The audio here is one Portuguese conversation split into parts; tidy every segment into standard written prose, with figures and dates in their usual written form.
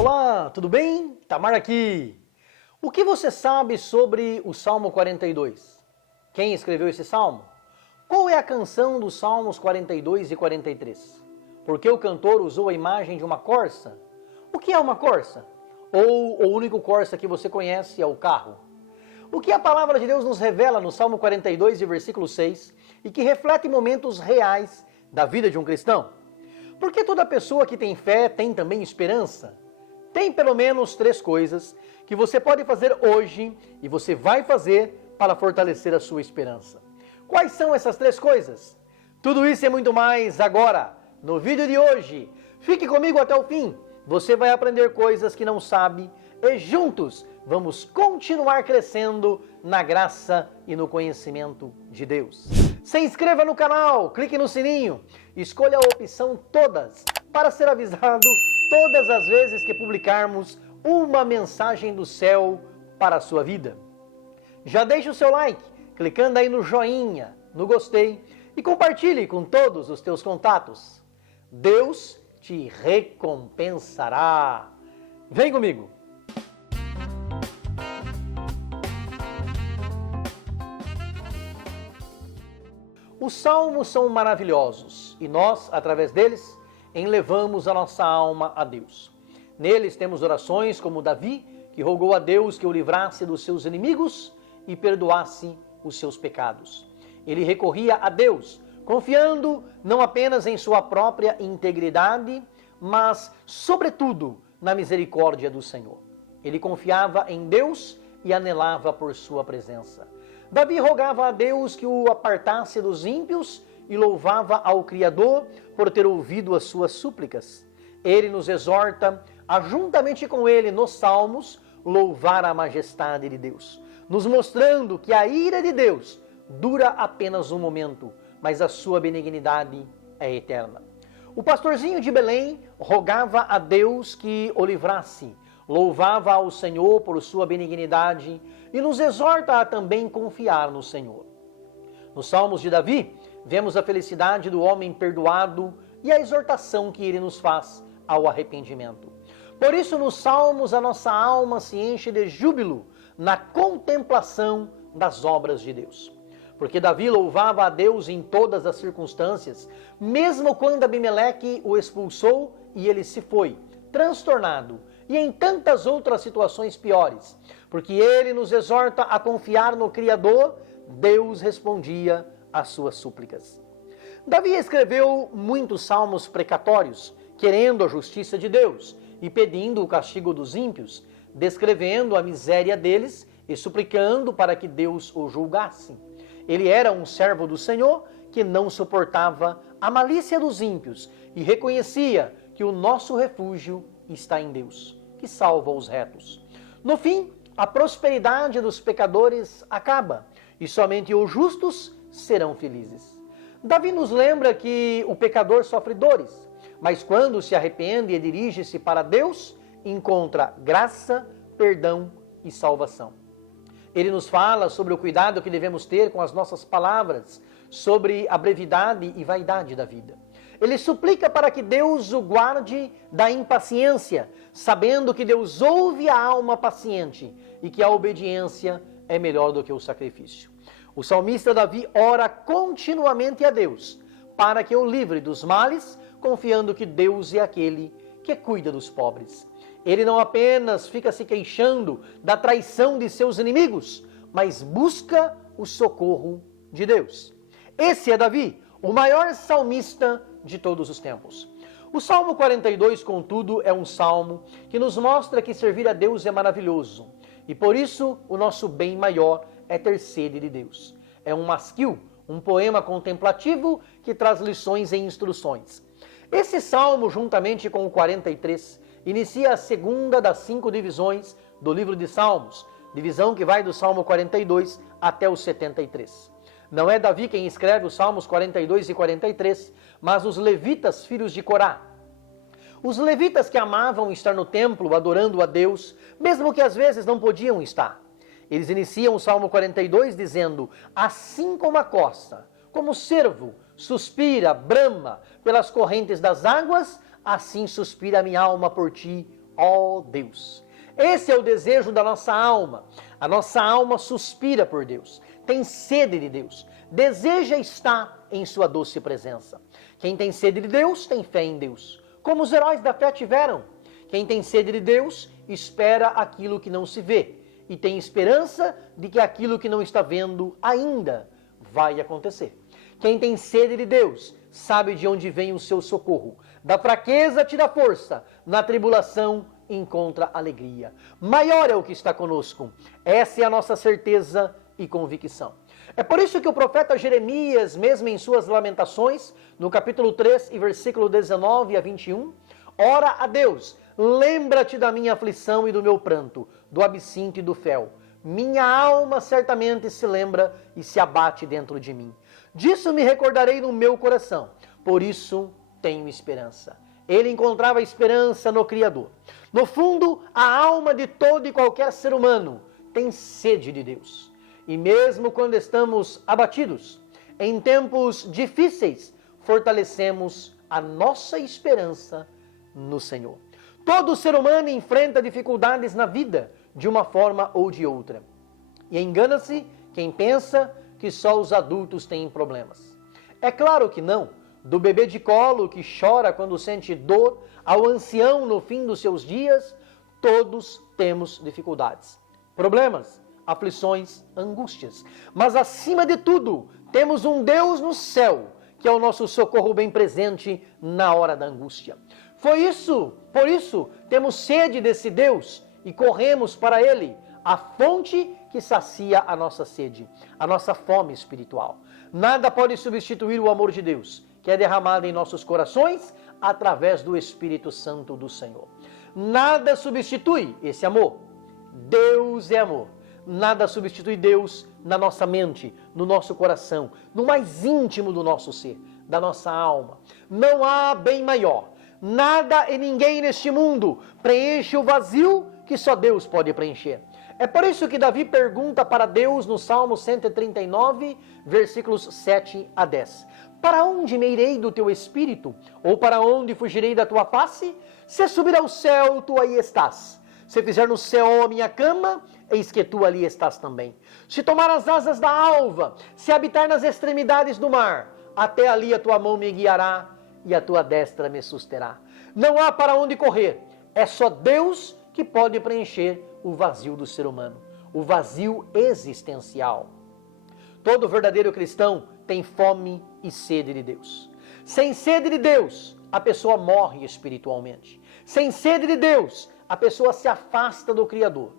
Olá, tudo bem? Tamar aqui. O que você sabe sobre o Salmo 42? Quem escreveu esse salmo? Qual é a canção dos Salmos 42 e 43? Por que o cantor usou a imagem de uma corça? O que é uma corça? Ou o único corça que você conhece é o carro? O que a palavra de Deus nos revela no Salmo 42 e versículo 6 e que reflete momentos reais da vida de um cristão? Porque toda pessoa que tem fé tem também esperança. Tem pelo menos 3 coisas que você pode fazer hoje e você vai fazer para fortalecer a sua esperança. Quais são essas 3 coisas? Tudo isso e muito mais agora, no vídeo de hoje. Fique comigo até o fim. Você vai aprender coisas que não sabe e juntos vamos continuar crescendo na graça e no conhecimento de Deus. Se inscreva no canal, clique no sininho, escolha a opção todas para ser avisado todas as vezes que publicarmos uma mensagem do céu para a sua vida. Já deixe o seu like, clicando aí no joinha, no gostei e compartilhe com todos os teus contatos. Deus te recompensará. Vem comigo! Os salmos são maravilhosos e nós, através deles, enlevamos a nossa alma a Deus. Neles temos orações como Davi, que rogou a Deus que o livrasse dos seus inimigos e perdoasse os seus pecados. Ele recorria a Deus, confiando não apenas em sua própria integridade, mas, sobretudo, na misericórdia do Senhor. Ele confiava em Deus e anelava por sua presença. Davi rogava a Deus que o apartasse dos ímpios e louvava ao Criador por ter ouvido as suas súplicas. Ele nos exorta a, juntamente com ele, nos Salmos, louvar a majestade de Deus, nos mostrando que a ira de Deus dura apenas um momento, mas a sua benignidade é eterna. O pastorzinho de Belém rogava a Deus que o livrasse, louvava ao Senhor por sua benignidade e nos exorta a também confiar no Senhor. Nos Salmos de Davi, vemos a felicidade do homem perdoado e a exortação que ele nos faz ao arrependimento. Por isso, nos Salmos, a nossa alma se enche de júbilo na contemplação das obras de Deus. Porque Davi louvava a Deus em todas as circunstâncias, mesmo quando Abimeleque o expulsou e ele se foi, transtornado, e em tantas outras situações piores. Porque ele nos exorta a confiar no Criador, Deus respondia às suas súplicas. Davi escreveu muitos salmos precatórios, querendo a justiça de Deus e pedindo o castigo dos ímpios, descrevendo a miséria deles e suplicando para que Deus o julgasse. Ele era um servo do Senhor que não suportava a malícia dos ímpios e reconhecia que o nosso refúgio está em Deus, que salva os retos. No fim, a prosperidade dos pecadores acaba e somente os justos serão felizes. Davi nos lembra que o pecador sofre dores, mas quando se arrepende e dirige-se para Deus, encontra graça, perdão e salvação. Ele nos fala sobre o cuidado que devemos ter com as nossas palavras, sobre a brevidade e vaidade da vida. Ele suplica para que Deus o guarde da impaciência, sabendo que Deus ouve a alma paciente e que a obediência é melhor do que o sacrifício. O salmista Davi ora continuamente a Deus para que o livre dos males, confiando que Deus é aquele que cuida dos pobres. Ele não apenas fica se queixando da traição de seus inimigos, mas busca o socorro de Deus. Esse é Davi, o maior salmista de todos os tempos. O Salmo 42, contudo, é um salmo que nos mostra que servir a Deus é maravilhoso. E por isso, o nosso bem maior é ter sede de Deus. É um masquil, um poema contemplativo que traz lições e instruções. Esse salmo, juntamente com o 43, inicia a segunda das 5 divisões do livro de Salmos, divisão que vai do Salmo 42 até o 73. Não é Davi quem escreve os Salmos 42 e 43, mas os levitas, filhos de Corá. Os levitas que amavam estar no templo adorando a Deus, mesmo que às vezes não podiam estar. Eles iniciam o Salmo 42 dizendo: assim como a costa, como o cervo, suspira, brama pelas correntes das águas, assim suspira a minha alma por ti, ó Deus. Esse é o desejo da nossa alma. A nossa alma suspira por Deus, tem sede de Deus, deseja estar em sua doce presença. Quem tem sede de Deus tem fé em Deus, como os heróis da fé tiveram. Quem tem sede de Deus espera aquilo que não se vê e tem esperança de que aquilo que não está vendo ainda vai acontecer. Quem tem sede de Deus sabe de onde vem o seu socorro. Da fraqueza tira força, na tribulação encontra alegria. Maior é o que está conosco. Essa é a nossa certeza e convicção. É por isso que o profeta Jeremias, mesmo em suas lamentações, no capítulo 3 e versículo 19 a 21, ora a Deus: lembra-te da minha aflição e do meu pranto, do absinto e do fel. Minha alma certamente se lembra e se abate dentro de mim. Disso me recordarei no meu coração, por isso tenho esperança. Ele encontrava esperança no Criador. No fundo, a alma de todo e qualquer ser humano tem sede de Deus. E mesmo quando estamos abatidos, em tempos difíceis, fortalecemos a nossa esperança no Senhor. Todo ser humano enfrenta dificuldades na vida, de uma forma ou de outra. E engana-se quem pensa que só os adultos têm problemas. É claro que não. Do bebê de colo que chora quando sente dor, ao ancião no fim dos seus dias, todos temos dificuldades, problemas, aflições, angústias. Mas acima de tudo, temos um Deus no céu, que é o nosso socorro bem presente na hora da angústia. Por isso, temos sede desse Deus e corremos para Ele, a fonte que sacia a nossa sede, a nossa fome espiritual. Nada pode substituir o amor de Deus, que é derramado em nossos corações através do Espírito Santo do Senhor. Nada substitui esse amor. Deus é amor. Nada substitui Deus na nossa mente, no nosso coração, no mais íntimo do nosso ser, da nossa alma. Não há bem maior. Nada e ninguém neste mundo preenche o vazio que só Deus pode preencher. É por isso que Davi pergunta para Deus no Salmo 139, versículos 7 a 10. Para onde me irei do teu espírito? Ou para onde fugirei da tua face? Se subir ao céu, tu aí estás. Se fizer no céu a minha cama, eis que tu ali estás também. Se tomar as asas da alva, se habitar nas extremidades do mar, até ali a tua mão me guiará e a tua destra me susterá. Não há para onde correr. É só Deus que pode preencher o vazio do ser humano, o vazio existencial. Todo verdadeiro cristão tem fome e sede de Deus. Sem sede de Deus, a pessoa morre espiritualmente. Sem sede de Deus, a pessoa se afasta do Criador,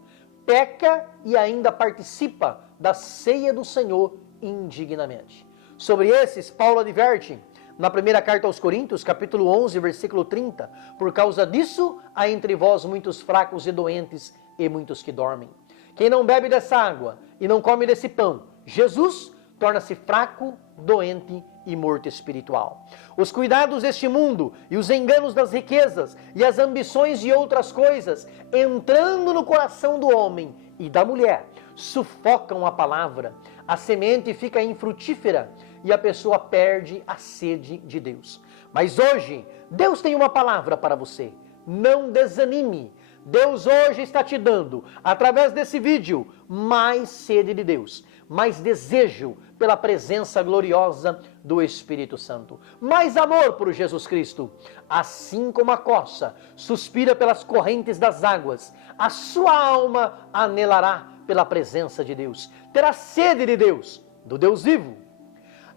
peca e ainda participa da ceia do Senhor indignamente. Sobre esses, Paulo adverte na primeira carta aos Coríntios, capítulo 11, versículo 30, por causa disso há entre vós muitos fracos e doentes e muitos que dormem. Quem não bebe dessa água e não come desse pão, Jesus, torna-se fraco, doente e morto espiritual. Os cuidados deste mundo e os enganos das riquezas e as ambições de outras coisas, entrando no coração do homem e da mulher, sufocam a palavra, a semente fica infrutífera e a pessoa perde a sede de Deus. Mas hoje, Deus tem uma palavra para você. Não desanime. Deus hoje está te dando, através desse vídeo, mais sede de Deus, mais desejo pela presença gloriosa do Espírito Santo, mais amor por Jesus Cristo. Assim como a corça suspira pelas correntes das águas, a sua alma anelará pela presença de Deus, terá sede de Deus, do Deus vivo.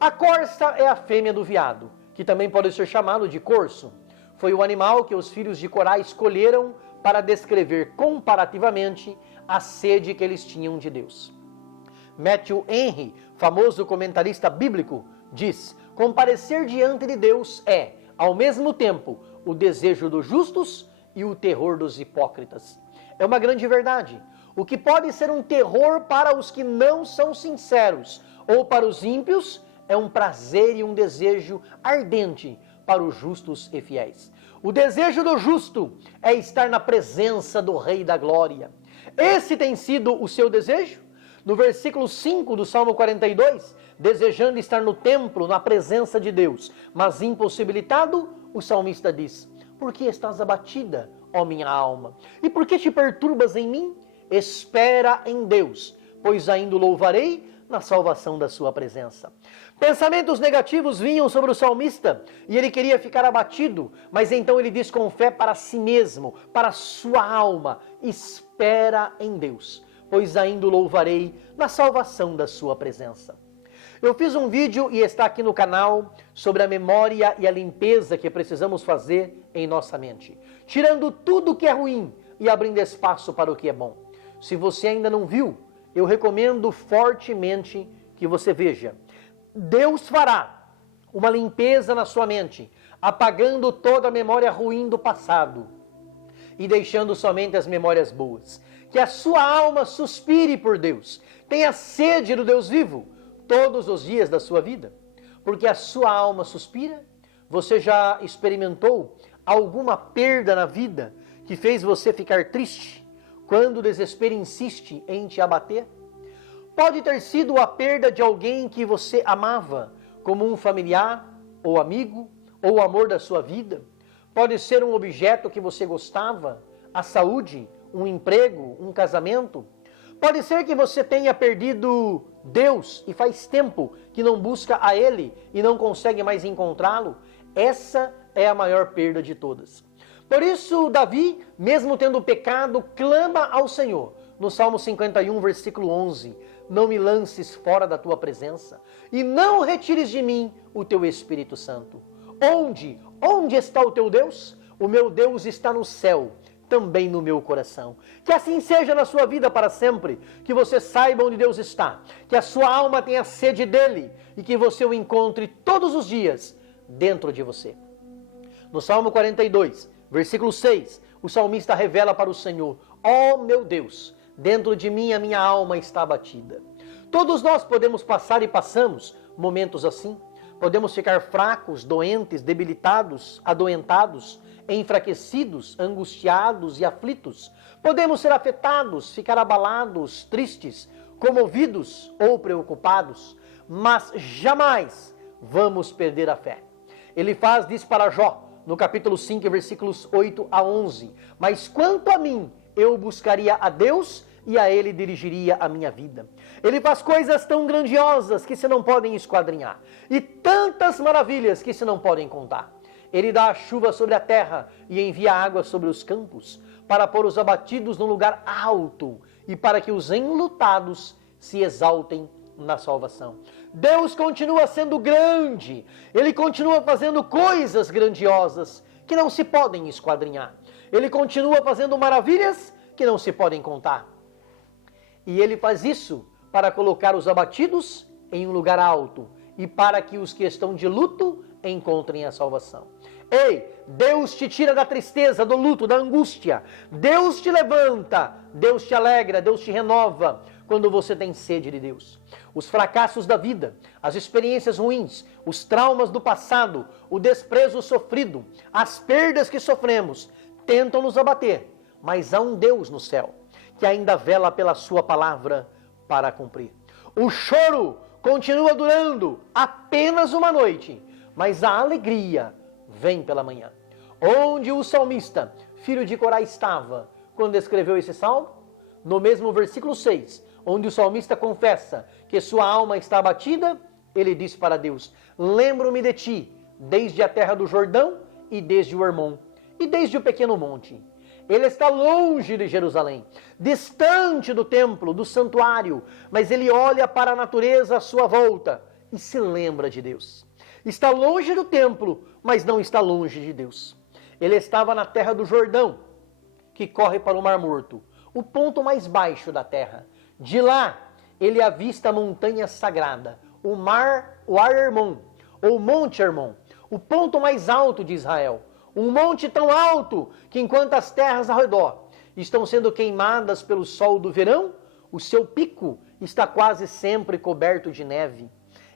A corça é a fêmea do veado, que também pode ser chamado de corso. Foi o animal que os filhos de Corá escolheram para descrever comparativamente a sede que eles tinham de Deus. Matthew Henry, famoso comentarista bíblico, diz: comparecer diante de Deus é, ao mesmo tempo, o desejo dos justos e o terror dos hipócritas. É uma grande verdade. O que pode ser um terror para os que não são sinceros ou para os ímpios é um prazer e um desejo ardente para os justos e fiéis. O desejo do justo é estar na presença do Rei da Glória. Esse tem sido o seu desejo? No versículo 5 do Salmo 42, desejando estar no templo, na presença de Deus, mas impossibilitado, o salmista diz: por que estás abatida, ó minha alma? E por que te perturbas em mim? Espera em Deus, pois ainda o louvarei na salvação da sua presença. Pensamentos negativos vinham sobre o salmista e ele queria ficar abatido, mas então ele diz com fé para si mesmo, para a sua alma: espera em Deus, pois ainda o louvarei na salvação da sua presença. Eu fiz um vídeo e está aqui no canal sobre a memória e a limpeza que precisamos fazer em nossa mente, tirando tudo que é ruim e abrindo espaço para o que é bom. Se você ainda não viu, eu recomendo fortemente que você veja. Deus fará uma limpeza na sua mente, apagando toda a memória ruim do passado e deixando somente as memórias boas. Que a sua alma suspire por Deus, tenha sede do Deus vivo todos os dias da sua vida, porque a sua alma suspira. Você já experimentou alguma perda na vida que fez você ficar triste, quando o desespero insiste em te abater? Pode ter sido a perda de alguém que você amava, como um familiar, ou amigo, ou o amor da sua vida. Pode ser um objeto que você gostava, a saúde, um emprego, um casamento. Pode ser que você tenha perdido Deus e faz tempo que não busca a Ele e não consegue mais encontrá-lo. Essa é a maior perda de todas. Por isso, Davi, mesmo tendo pecado, clama ao Senhor. No Salmo 51, versículo 11, não me lances fora da tua presença e não retires de mim o teu Espírito Santo. Onde está o teu Deus? O meu Deus está no céu, também no meu coração. Que assim seja na sua vida para sempre, que você saiba onde Deus está, que a sua alma tenha sede dele e que você o encontre todos os dias dentro de você. No Salmo 42, versículo 6, o salmista revela para o Senhor: ó meu Deus, dentro de mim a minha alma está abatida. Todos nós podemos passar e passamos momentos assim. Podemos ficar fracos, doentes, debilitados, adoentados, enfraquecidos, angustiados e aflitos. Podemos ser afetados, ficar abalados, tristes, comovidos ou preocupados, mas jamais vamos perder a fé. Ele diz para Jó, no capítulo 5, versículos 8 a 11, mas quanto a mim, eu buscaria a Deus e a Ele dirigiria a minha vida. Ele faz coisas tão grandiosas que se não podem esquadrinhar, e tantas maravilhas que se não podem contar. Ele dá a chuva sobre a terra e envia água sobre os campos, para pôr os abatidos num lugar alto e para que os enlutados se exaltem na salvação. Deus continua sendo grande, Ele continua fazendo coisas grandiosas que não se podem esquadrinhar. Ele continua fazendo maravilhas que não se podem contar. E Ele faz isso para colocar os abatidos em um lugar alto e para que os que estão de luto encontrem a salvação. Ei, Deus te tira da tristeza, do luto, da angústia. Deus te levanta, Deus te alegra, Deus te renova quando você tem sede de Deus. Os fracassos da vida, as experiências ruins, os traumas do passado, o desprezo sofrido, as perdas que sofremos, tentam nos abater, mas há um Deus no céu que ainda vela pela sua palavra para cumprir. O choro continua durando apenas uma noite, mas a alegria vem pela manhã. Onde o salmista, filho de Corá, estava quando escreveu esse salmo? No mesmo versículo 6, onde o salmista confessa que sua alma está abatida, ele diz para Deus: lembro-me de ti, desde a terra do Jordão e desde o Hermon, e desde o pequeno monte. Ele está longe de Jerusalém, distante do templo, do santuário, mas ele olha para a natureza à sua volta e se lembra de Deus. Está longe do templo, mas não está longe de Deus. Ele estava na terra do Jordão, que corre para o Mar Morto, o ponto mais baixo da terra. De lá, ele avista a montanha sagrada, o Hermon, ou Monte Hermon, o ponto mais alto de Israel. Um monte tão alto que enquanto as terras ao redor estão sendo queimadas pelo sol do verão, o seu pico está quase sempre coberto de neve.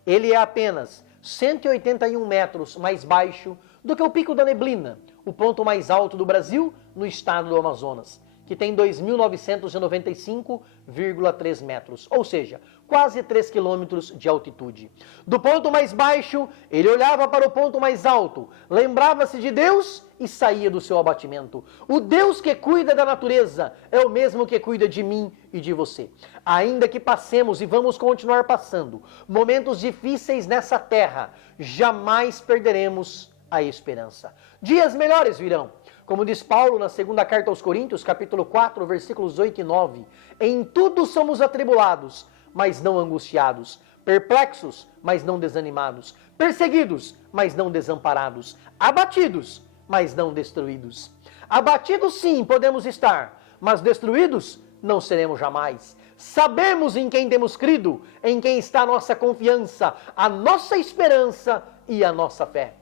Ele é apenas 181 metros mais baixo do que o Pico da Neblina, o ponto mais alto do Brasil, no estado do Amazonas, que tem 2.995,3 metros, ou seja, quase 3 quilômetros de altitude. Do ponto mais baixo, ele olhava para o ponto mais alto, lembrava-se de Deus e saía do seu abatimento. O Deus que cuida da natureza é o mesmo que cuida de mim e de você. Ainda que passemos e vamos continuar passando momentos difíceis nessa terra, jamais perderemos a esperança. Dias melhores virão. Como diz Paulo na segunda carta aos Coríntios, capítulo 4, versículos 8 e 9, em tudo somos atribulados, mas não angustiados, perplexos, mas não desanimados, perseguidos, mas não desamparados, abatidos, mas não destruídos. Abatidos sim podemos estar, mas destruídos não seremos jamais. Sabemos em quem temos crido, em quem está a nossa confiança, a nossa esperança e a nossa fé.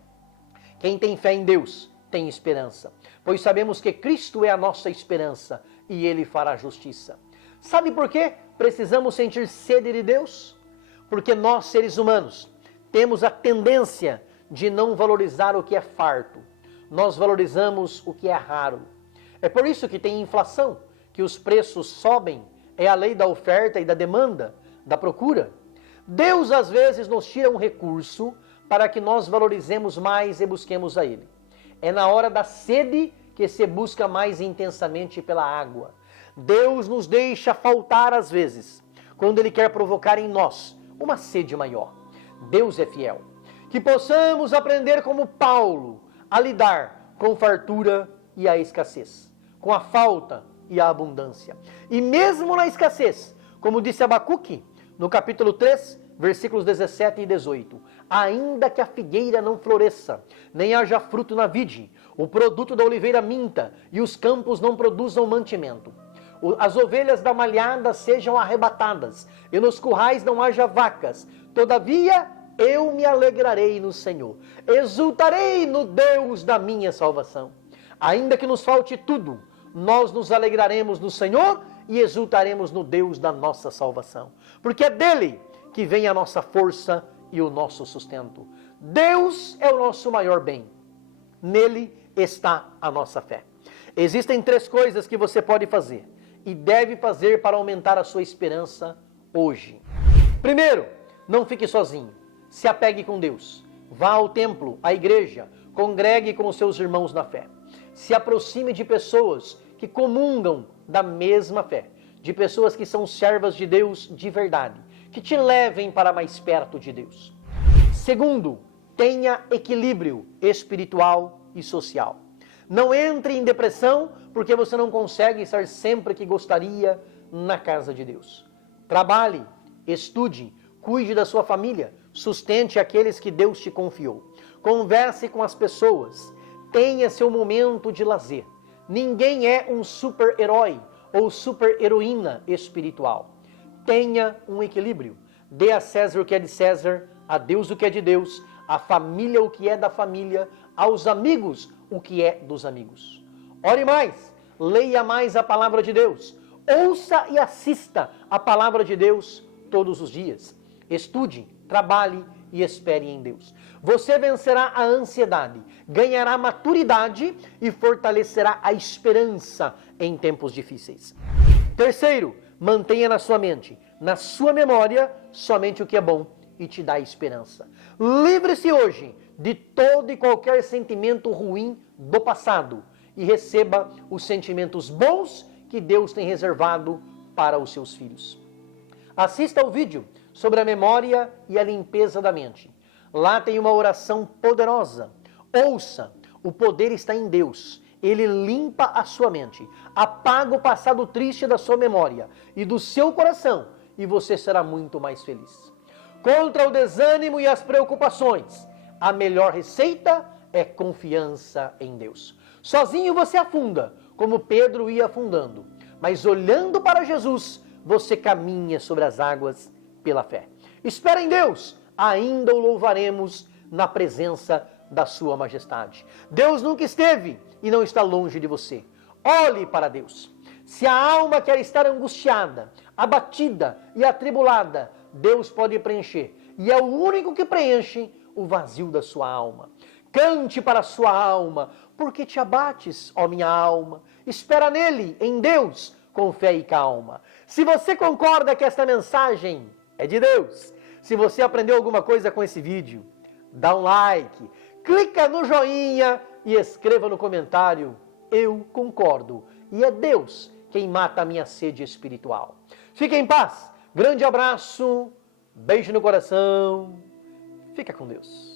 Quem tem fé em Deus tem esperança, pois sabemos que Cristo é a nossa esperança e Ele fará justiça. Sabe por quê precisamos sentir sede de Deus? Porque nós, seres humanos, temos a tendência de não valorizar o que é farto. Nós valorizamos o que é raro. É por isso que tem inflação, que os preços sobem, é a lei da oferta e da demanda, da procura. Deus às vezes nos tira um recurso para que nós valorizemos mais e busquemos a Ele. É na hora da sede que se busca mais intensamente pela água. Deus nos deixa faltar às vezes, quando Ele quer provocar em nós uma sede maior. Deus é fiel. Que possamos aprender como Paulo a lidar com fartura e a escassez, com a falta e a abundância. E mesmo na escassez, como disse Abacuque, no capítulo 3, versículos 17 e 18. Ainda que a figueira não floresça, nem haja fruto na vide, o produto da oliveira minta, e os campos não produzam mantimento. As ovelhas da malhada sejam arrebatadas, e nos currais não haja vacas. Todavia, eu me alegrarei no Senhor, exultarei no Deus da minha salvação. Ainda que nos falte tudo, nós nos alegraremos no Senhor e exultaremos no Deus da nossa salvação. Porque é dele que vem a nossa força e o nosso sustento. Deus é o nosso maior bem. Nele está a nossa fé. Existem 3 coisas que você pode fazer e deve fazer para aumentar a sua esperança hoje. Primeiro, não fique sozinho. Se apegue com Deus. Vá ao templo, à igreja, congregue com os seus irmãos na fé. Se aproxime de pessoas que comungam da mesma fé, de pessoas que são servas de Deus de verdade, que te levem para mais perto de Deus. Segundo, tenha equilíbrio espiritual e social. Não entre em depressão porque você não consegue estar sempre que gostaria na casa de Deus. Trabalhe, estude, cuide da sua família, sustente aqueles que Deus te confiou. Converse com as pessoas, tenha seu momento de lazer. Ninguém é um super-herói ou super-heroína espiritual. Tenha um equilíbrio. Dê a César o que é de César, a Deus o que é de Deus, à família o que é da família, aos amigos o que é dos amigos. Ore mais, leia mais a palavra de Deus, ouça e assista a palavra de Deus todos os dias. Estude, trabalhe e espere em Deus. Você vencerá a ansiedade, ganhará maturidade e fortalecerá a esperança em tempos difíceis. Terceiro, mantenha na sua mente, na sua memória, somente o que é bom e te dá esperança. Livre-se hoje de todo e qualquer sentimento ruim do passado e receba os sentimentos bons que Deus tem reservado para os seus filhos. Assista ao vídeo sobre a memória e a limpeza da mente. Lá tem uma oração poderosa. Ouça, o poder está em Deus. Ele limpa a sua mente, apaga o passado triste da sua memória e do seu coração, e você será muito mais feliz. Contra o desânimo e as preocupações, a melhor receita é confiança em Deus. Sozinho você afunda, como Pedro ia afundando, mas olhando para Jesus, você caminha sobre as águas pela fé. Espera em Deus, ainda o louvaremos na presença da sua majestade. Deus nunca esteve e não está longe de você. Olhe para Deus. Se a alma quer estar angustiada, abatida e atribulada, Deus pode preencher. E é o único que preenche o vazio da sua alma. Cante para a sua alma, porque te abates, ó minha alma, Espera nele, em Deus, com fé e calma. Se você concorda que esta mensagem é de Deus, se você aprendeu alguma coisa com esse vídeo, dá um like, clica no joinha e escreva no comentário: eu concordo. E é Deus quem mata a minha sede espiritual. Fique em paz. Grande abraço, beijo no coração. Fica com Deus.